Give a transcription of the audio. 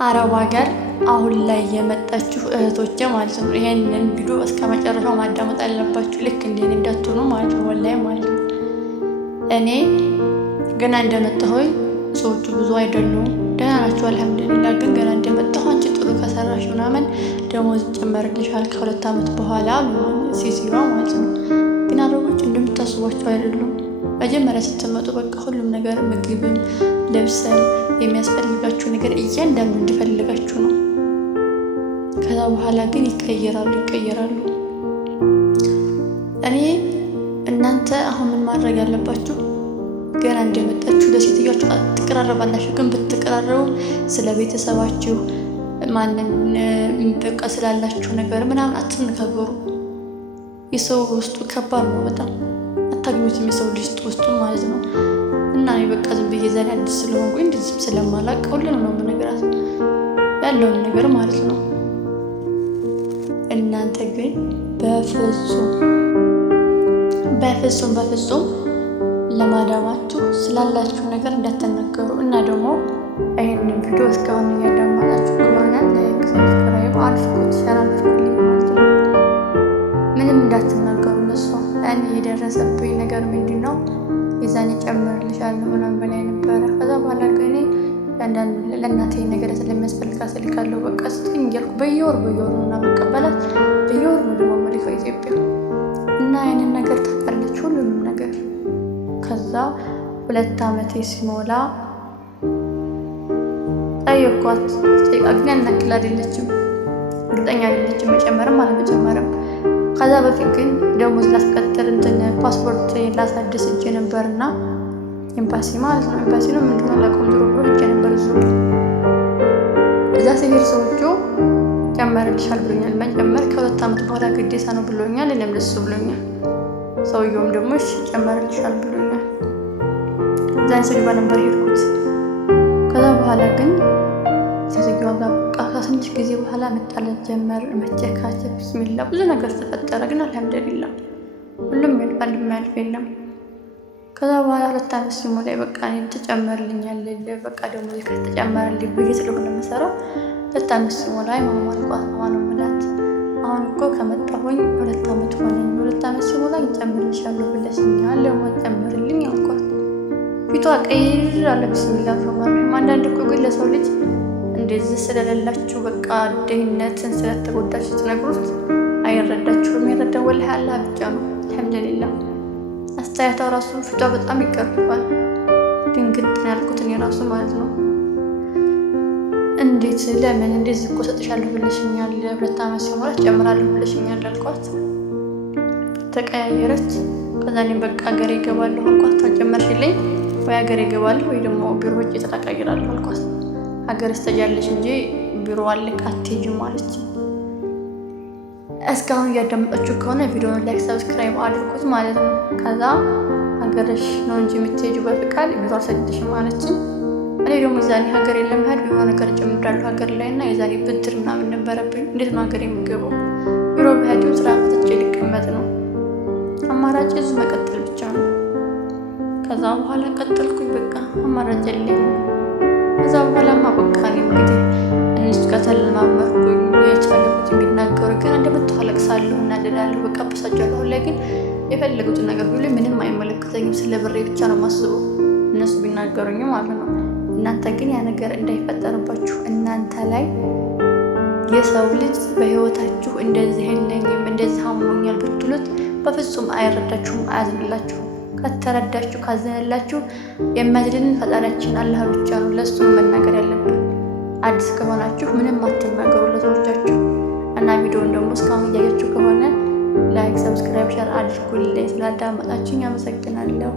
አረብ ሀገር አሁን ላይ የመጣችሁ እህቶቼ ማለት ነው ይሄንን ቪዲዮ እስከ መጨረሻው ማዳመጥ አለባችሁ። ልክ እንደኔ እንዳትሆኑ ማለት ነው። ወላሂ ማለት ነው። እኔ ገና እንደመጣሁኝ ሰዎቹ ብዙ አይደሉም፣ ደህና ናቸው አልሐምዱሊላህ። ግን ገና እንደመጣሁ አንቺ ጥሩ ከሰራሽ ምናምን ደሞዝ ይጨመርልሻል ከ2 ዓመት በኋላ ሲሲባ ማለት ነው። ግን አረቦች እንደምታስቧቸው አይደሉም። መጀመሪያ ስትመጡ በቃ ሁሉም ነገር ምግብን፣ ልብስን፣ የሚያስፈልጋችሁ ነገር እያንዳንዱ እንዲፈልጋችሁ ነው። ከዛ በኋላ ግን ይቀየራሉ። እኔ እናንተ አሁን ምን ማድረግ ያለባችሁ ገና እንደመጣችሁ ለሴትዮዋችሁ ትቀራረባላችሁ። ግን ብትቀራረቡ ስለ ቤተሰባችሁ ማንን በቃ ስላላችሁ ነገር ምናምን አትነጋገሩ። የሰው ውስጡ ከባድ ነው በጣም አታግኙትም፣ የሰው ልጅ ውስጡ ማለት ነው። እና እኔ በቃ ዝም ብዬ ዛሬ አዲስ ስለሆንኩኝ እንደዚህም ስለማላቅ ሁሉንም ነው የምነግራት ያለውን ነገር ማለት ነው። እናንተ ግን በፍጹም ለማዳማችሁ ስላላችሁ ነገር እንዳትናገሩ። እና ደግሞ ይሄንን ቪዲዮ እስካሁን እያዳመጣችሁ ከሆነ ላይክ፣ ሰብስክራይብ አድርጉት፣ ሸር አድርጉልኝ ማለት ነው። ምንም እንዳትናገሩ ለሷ። እኔ የደረሰብኝ ነገር ምንድን ነው? የዛኔ ጨምርልሻለሁ ምናምን በላይ ነበረ። ከዛ በኋላ ግን አንዳንድ ለእናቴ ነገር ስለሚያስፈልጋት እልካለሁ በቃ ስጠኝ እያልኩ በየወር እና መቀበላት በየወር ነው ደግሞ የምልከው ኢትዮጵያ። እና ያንን ነገር ታውቃለች ሁሉንም ነገር። ከዛ 2 ዓመቴ ሲሞላ ጠየኳት። ግን ያን ያክል አይደለችም፣ እርግጠኛ አይደለችም መጨመርም አለመጨመርም። ከዛ በፊት ግን ደሞዝ ላስቀጥል ፓስፖርት ላሳድስ እጄ ነበርና ኤምባሲ ማለት ነው። ኤምባሲ ነው ምንድን ነው አላውቅም። ዞሮ ብሎ እጄ ነበር እዛ ሲሄድ ሰዎቹ ጨመርልሻል ብሎኛል። መጨመር ከ2 ዓመት በኋላ ግዴታ ነው ብሎኛል። እኔም ለሱ ብሎኛል። ሰውየውም ደግሞ እሺ ጨመርልሻል ብሎኛል። እዛን ሰሪባ ነበር ሄድኩት። ከዛ በኋላ ግን ሴትዮዋ ጋር በቃ ከትንሽ ጊዜ በኋላ መጣላት ጀመር። መጨካቸት፣ ቢስሚላ ብዙ ነገር ተፈጠረ። ግን አልሐምዱሊላህ ሁሉም ያልፋል፣ የማያልፍ የለም። ከዛ በኋላ 2 ዓመት ሲሞላኝ በቃ እኔ ትጨመርልኛለህ በቃ ደግሞ ከተጨመረልኝ ብዬ ስለሆነ የምሰራው 2 ዓመት ሲሞላኝ ማማልቋት ነው የምላት። አሁን እኮ ከመጣሁኝ 2 ዓመት ሆነኝ። 2 ዓመት ሲሞላኝ ጨምርልሻለሁ ብለሽኛል፣ ደግሞ ጨምርልኝ አልኳት። ፊቷ ቀይር አለ። ቢስሚላ ረህማን። አንዳንድ እኮ ግን ለሰው ልጅ እንደዚህ ስለሌላችሁ በቃ ድህነትን ስለተጎዳችሁ ስትነግሩት አይረዳችሁም። የሚረዳው ወላሂ አላህ ብቻ ነው። አልሐምዱሊላህ አስተያየቷ ራሱ ፊቷ በጣም ይቀርባል። ድንግጥ ነው ያልኩት እኔ ራሱ ማለት ነው። እንዴት ለምን እንደዚህ እኮ ሰጥሻለሁ ብለሽኛል፣ 2 ዓመት ሲሞላ ጨምራለሁ ብለሽኛል አልኳት። ተቀያየረች። ከዛ እኔም በቃ ሀገሬ እገባለሁ አልኳት። አልጨመርሽልኝ ወይ ሀገሬ እገባለሁ ወይ ደግሞ ቢሮ ሂጅ ተቀያይራለሁ አልኳት። ሀገር ስተጃለሽ እንጂ ቢሮ አልክ አትሄጂም አለች። እስካሁን እያዳመጣችሁ ከሆነ ቪዲዮውን ላይክ፣ ሰብስክራይብ አድርጉት ማለት ነው። ከዛ ሀገርሽ ነው እንጂ የምትሄጂው በፍቃድ ቢሮ አልሰጥሽም አለችኝ። እኔ ደግሞ የዛኔ ሀገር ለመሄድ የሆነ ነገር ጨምራለሁ ሀገር ላይ እና የዛኔ ብድር ምናምን ነበረብኝ። እንዴት ነው ሀገር የምገባው? ቢሮ በሄድም ስራ ፈትቼ ልቀመጥ ነው። አማራጭ እዚሁ መቀጠል ብቻ ነው። ከዛ በኋላ ቀጠልኩኝ። በቃ አማራጭ የለኝም። ከዛ በኋላማ በቃ እንግዲህ እነሱ ጋር ተለማመድኩኝ። የፈለጉት የሚናገሩ ግን እንደመጣሁ አለቅሳለሁ፣ እናደዳለሁ፣ በቃ በሳጫለሁ። ላይ ግን የፈለጉትን ነገር ሁሉ ምንም አይመለከተኝም። ስለ ብሬ ብቻ ነው የማስበው እነሱ ቢናገሩኝ ማለት ነው። እናንተ ግን ያ ነገር እንዳይፈጠርባችሁ እናንተ ላይ የሰው ልጅ በህይወታችሁ እንደዚህ የለኝም እንደዚህ አሞኛል ብትሉት በፍጹም አይረዳችሁም፣ አያዝንላችሁም። ከተረዳችሁ ካዘነላችሁ የሚያዝልን ፈጣሪያችን አላህ ብቻ ነው። ለሱ መናገር ያለብን። አዲስ ከሆናችሁ ምንም አትናገሩ ለሰዎቻችሁ። እና ቪዲዮውን ደግሞ እስካሁን እያያችሁ ከሆነ ላይክ፣ ሰብስክራይብ፣ ሸር አድርጉልኝ። ስላዳመጣችሁኝ አመሰግናለሁ።